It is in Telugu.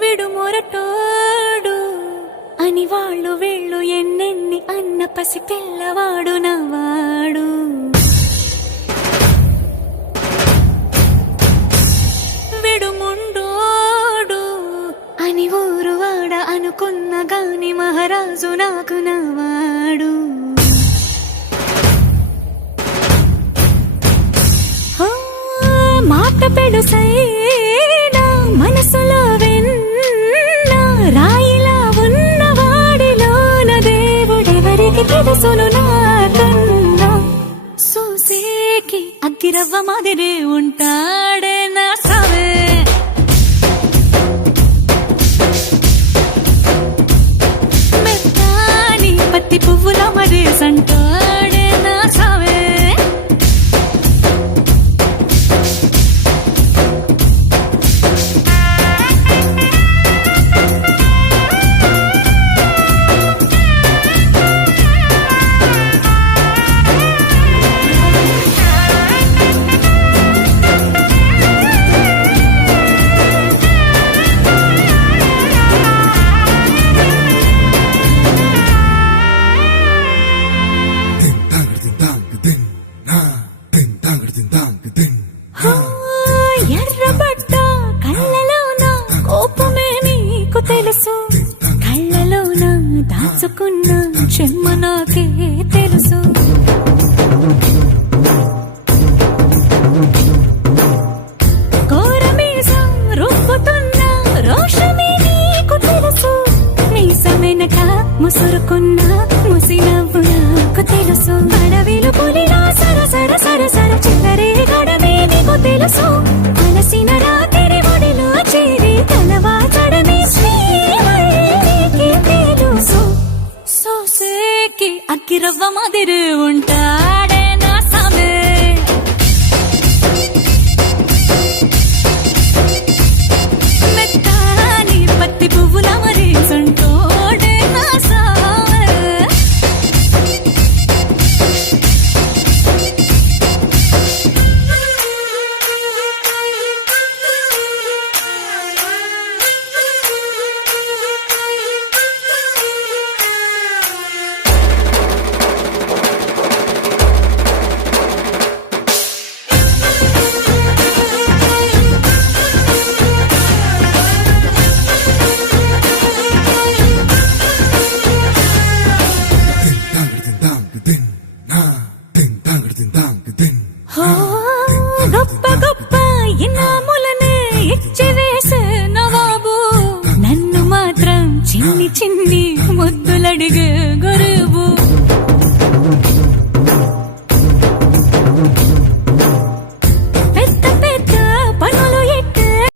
విడు మొరటోడు అని వాళ్ళు వీళ్ళు ఎన్నెన్ని అన్న పసి పిల్లవాడు నవాడు. విడు ముండోడు అని ఊరు వాడ అనుకున్న గాని మహారాజు నాకు నవాడు. మాట పెడుసైనా మనసులో వెన్న రాయిలా ఉన్నవాడిలోన దేవుడెవరికి తెలుసును నాకన్నా. సూసేకి అగ్గిరవ్వ మాదిరి ఉంటాడే నా సవే. మెత్తాని పత్తి పువ్వుల మరి సంటాడే నా సవే. ఎర్రబడ్డ కళ్ళలోన కోపమే నీకు తెలుసు, కళ్ళలోన దాచుకున్న చెమ్మ నాకే తెలుసు. కోరమీసం రుబ్బుతున్న రోషమే నీకు తెలుసు, మీసమెనక ముసురుకున్న ముసినవ్వు నాకు తెలుసు. అడవిలు పులిలా సరసర సరసర చిల్లరే గడమే నీకు తెలుసు, అలసిన రాత్రి ఒడిలో చేరి తలవాచడమే శ్రీవల్లికి తెలుసు. సోసేకి అగ్గిరవ్వ మాదిరి ఉంటాడే నా సామే. మెత్తాని పత్తి పువ్వుల మరి సంటోడే నా సామే. గొప్ప గొప్ప ఇనాములనే ఇచ్చి వేసే నవాబు, నన్ను మాత్రం చిన్ని చిన్ని ముద్దులడిగే గురువు.